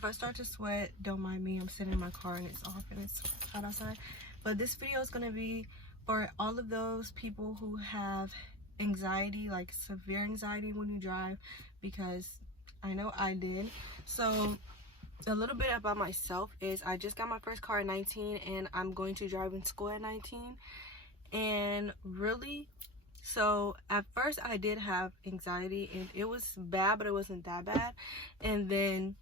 If I start to sweat, don't mind me. I'm sitting in my car and it's off and it's hot outside. But this video is going to be for all of those people who have anxiety, like severe anxiety when you drive, because I know I did. So a little bit about myself is I just got my first car at 19 and I'm going to drive in school at 19. And really, so at first I did have anxiety and it was bad, but it wasn't that bad. And then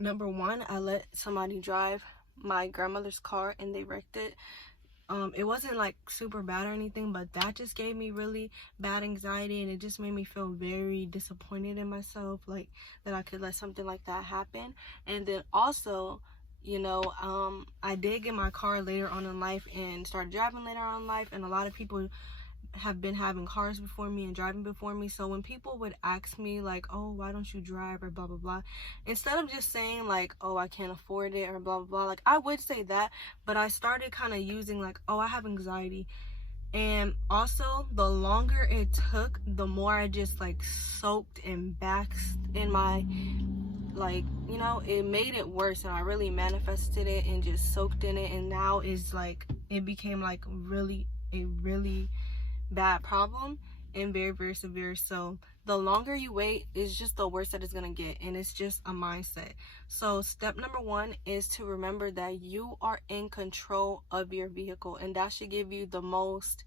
number one, I let somebody drive my grandmother's car and they wrecked it. It wasn't like super bad or anything, but that just gave me really bad anxiety, and it just made me feel very disappointed in myself, like that I could let something like that happen. And then also, you know, I did get my car later on in life and started driving later on in life, and a lot of people have been having cars before me and driving before me. So when people would ask me like, oh, why don't you drive, or blah blah blah, instead of just saying like, oh, I can't afford it, or blah blah blah, like I would say that, but I started kind of using like, oh, I have anxiety. And also, the longer it took, the more I just like soaked and basked in my, like, you know, it made it worse, and I really manifested it and just soaked in it, and now it's like it became like really a really bad problem and very, very severe. So the longer you wait, is just the worse that it's gonna get, and it's just a mindset. So step number one is to remember that you are in control of your vehicle, and that should give you the most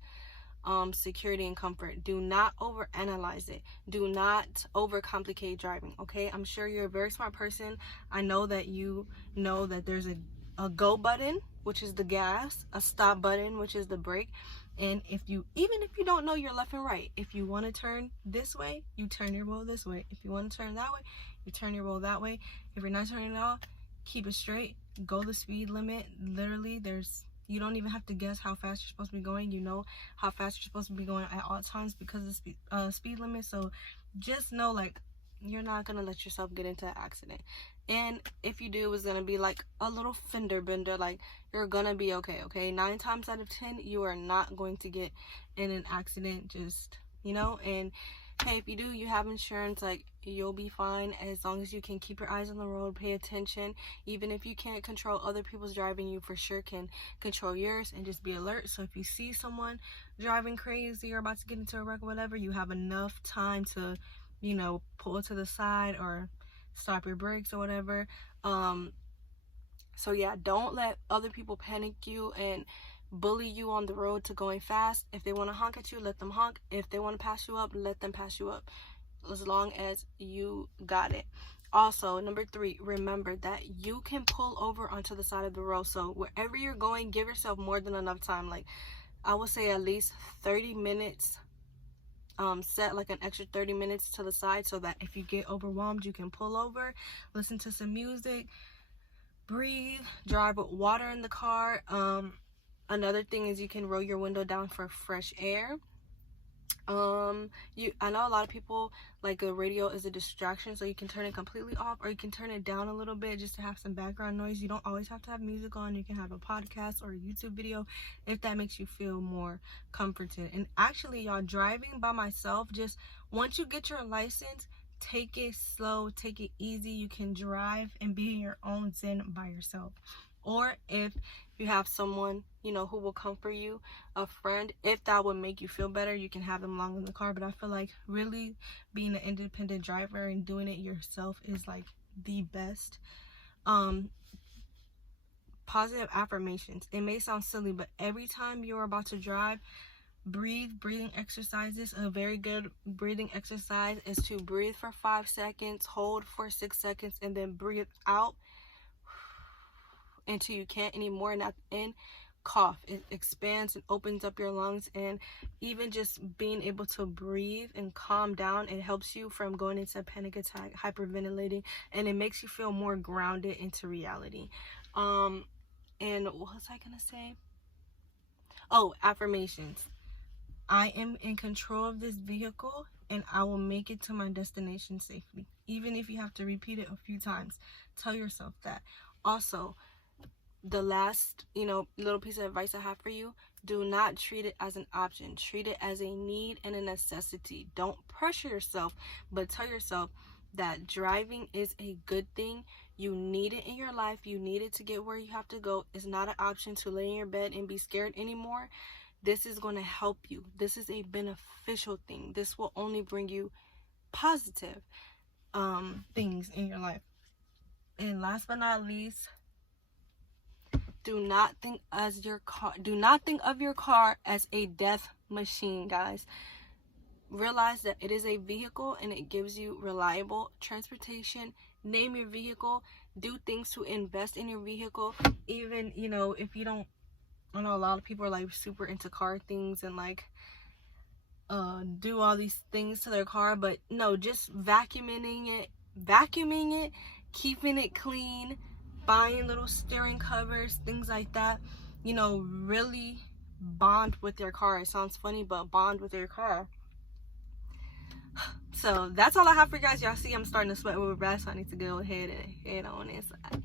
security and comfort. Do not overanalyze it. Do not overcomplicate driving, okay? I'm sure you're a very smart person. I know that you know that there's a go button, which is the gas, a stop button, which is the brake. And even if you don't know your left and right, if you want to turn this way, you turn your wheel this way. If you want to turn that way, you turn your wheel that way. If you're not turning it off, keep it straight. Go the speed limit. Literally, you don't even have to guess how fast you're supposed to be going. You know how fast you're supposed to be going at all times because of the speed limit. So just know, like, you're not gonna let yourself get into an accident. And if you do, it's gonna be like a little fender bender. Like, you're gonna be okay. 9 times out of 10, you are not going to get in an accident. Just, you know. And hey, if you do, you have insurance, like, you'll be fine as long as you can keep your eyes on the road, pay attention. Even if you can't control other people's driving, you for sure can control yours, and just be alert. So if you see someone driving crazy or about to get into a wreck or whatever, you have enough time to, you know, pull to the side or stop your brakes or whatever. So yeah, don't let other people panic you and bully you on the road to going fast. If they want to honk at you, let them honk. If they want to pass you up, let them pass you up, as long as you got it. Also, number 3, remember that you can pull over onto the side of the road. So wherever you're going, give yourself more than enough time. Like, I would say at least 30 minutes. Set like an extra 30 minutes to the side, so that if you get overwhelmed, you can pull over, listen to some music, breathe, drive with water in the car. Another thing is you can roll your window down for fresh air. I know a lot of people like a radio is a distraction, so you can turn it completely off, or you can turn it down a little bit just to have some background noise. You don't always have to have music on. You can have a podcast or a YouTube video if that makes you feel more comforted. And actually, y'all, driving by myself, just once you get your license, take it slow, take it easy. You can drive and be in your own zen by yourself. Or if you have someone, you know, who will comfort you, a friend, if that would make you feel better, you can have them along in the car. But I feel like really being an independent driver and doing it yourself is like the best. Positive affirmations. It may sound silly, but every time you're about to drive, breathing exercises. A very good breathing exercise is to breathe for 5 seconds, hold for 6 seconds, and then breathe out until you can't anymore. And at the end, cough. It expands and opens up your lungs, and even just being able to breathe and calm down, it helps you from going into a panic attack, hyperventilating, and it makes you feel more grounded into reality. And what was I gonna say? Oh, affirmations. I am in control of this vehicle, and I will make it to my destination safely. Even if you have to repeat it a few times, tell yourself that. Also, the last, little piece of advice I have for you, do not treat it as an option. Treat it as a need and a necessity. Don't pressure yourself, but tell yourself that driving is a good thing. You need it in your life. You need it to get where you have to go. It's not an option to lay in your bed and be scared anymore. This is going to help you. This is a beneficial thing. This will only bring you positive things in your life. And last but not least, do not think of your car as a death machine, guys. Realize that it is a vehicle and it gives you reliable transportation. Name your vehicle. Do things to invest in your vehicle. Even, you know, if you don't, I know a lot of people are like super into car things and like do all these things to their car, but no, just vacuuming it, keeping it clean, buying little steering covers, things like that. You know, really bond with your car. It sounds funny, but bond with your car. So that's all I have for you guys. Y'all see I'm starting to sweat with breath, so I need to go ahead and head on inside.